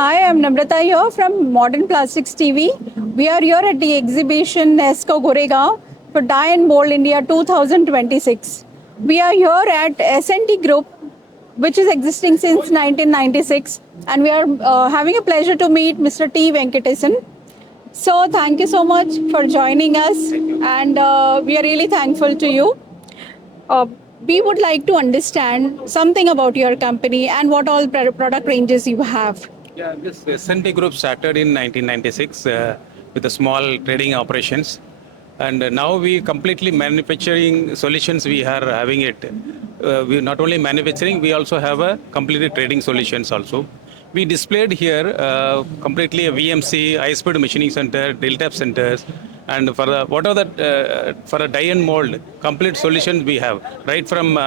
Hi, I'm Namrata here from Modern Plastics TV. We are here at the exhibition ESCO Goregaon for Die and Mold India 2026. We are here at S&T Group, which is existing since 1996, and we are having a pleasure to meet Mr.T Venkatesan. So thank you so much for joining us, and we are really thankful to you. We would like to understand something about your company and what all product ranges you have. Yeah, this S&T Group started in 1996 with the small trading operations, and now we completely manufacturing solutions. We are having it. We not only manufacturing, we also have a completely trading solutions also. We displayed here completely a VMC, high-speed machining center, drill tap centers, and for the whatever that for a die and mold, complete solutions we have right from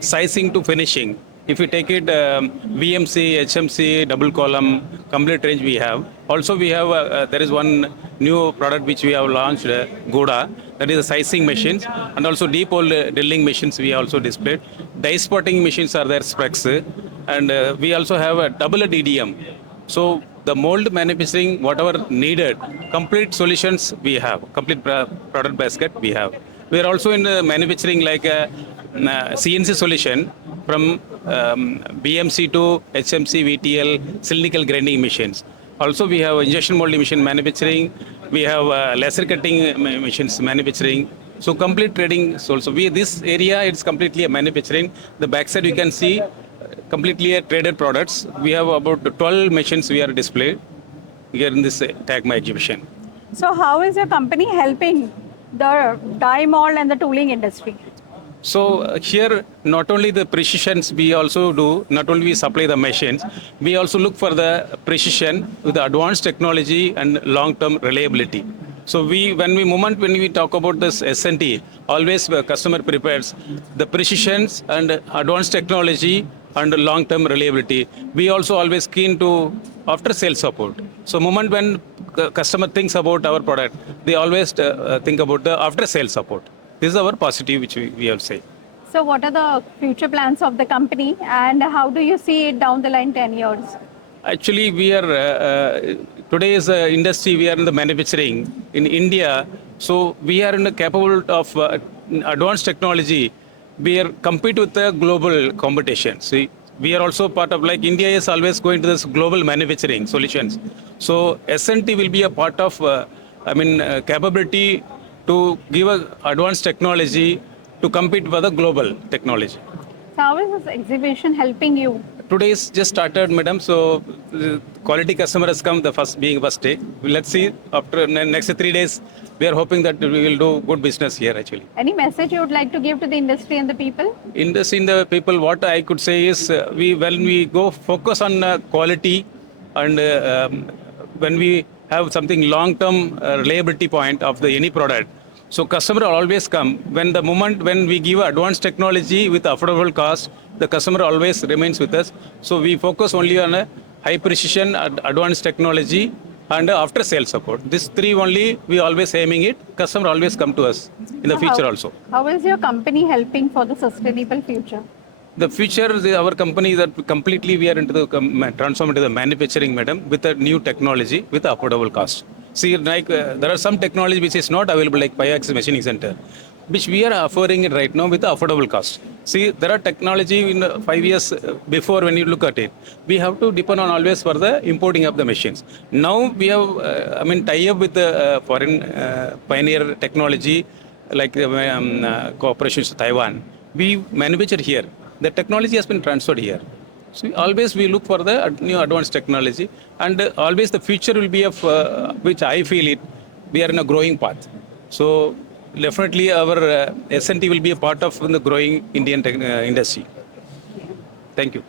sizing to finishing. If you take it VMC, HMC, double column, complete range we have. Also we have there is one new product which we have launched, Goda, that is the sizing machines, and also deep hole drilling machines we also displayed. Die spotting machines are there, specs, and we also have a double DDM. So the mold manufacturing, whatever needed, complete solutions we have, complete product basket we have. We are also in the manufacturing like a CNC solution from BMC to HMC, VTL, cylindrical grinding machines. Also, we have injection molding machine manufacturing. We have laser cutting machines manufacturing. So complete trading. So also, this area it's completely a manufacturing. The backside you can see completely a traded products. We have about 12 machines we are displayed here in this TAGMA exhibition. So how is your company helping the die mold and the tooling industry? So here, not only the precisions we also do, not only we supply the machines, we also look for the precision with the advanced technology and long-term reliability. So when we talk about this S&T, always the customer prepares the precisions and advanced technology and long-term reliability. We also always keen to after-sales support. So moment when customer thinks about our product, they always think about the after-sales support. This is our positive, which we have say. So what are the future plans of the company and how do you see it down the line 10 years? Actually, we are, today's industry, we are in the manufacturing in India. So we are in the capable of advanced technology. We are compete with the global competition. See, we are also part of like India is always going to this global manufacturing solutions. So S&T will be a part of, capability to give a advanced technology to compete with the global technology. So how is this exhibition helping you? Today's just started, madam. So quality customer has come the first day. Let's see after next 3 days. We are hoping that we will do good business here actually. Any message you would like to give to the industry and the people? Industry and the people, what I could say is when we go focus on quality and when we have something long-term reliability point of the any product. So customer always come when the moment when we give advanced technology with affordable cost, the customer always remains with us. So we focus only on a high precision, advanced technology, and after sales support. These three only we always aiming it. Customer always come to us in the future also. How is your company helping for the sustainable future? The future, our company that completely we are into the transform into the manufacturing, madam, with a new technology with affordable cost. See, like there are some technology which is not available, like Pi-axis machining center, which we are offering it right now with affordable cost. See, there are technology in 5 years before when you look at it, we have to depend on always for the importing of the machines. Now we have, tie up with the foreign pioneer technology, like cooperation with Taiwan. We manufacture here. The technology has been transferred here. So always we look for the new advanced technology, and always the future will be of which I feel it. We are in a growing path. So definitely our S&T will be a part of the growing Indian industry. Thank you.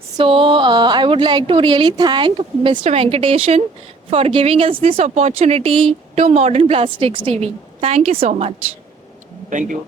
So I would like to really thank Mr. Venkatesan for giving us this opportunity to Modern Plastics TV. Thank you so much. Thank you.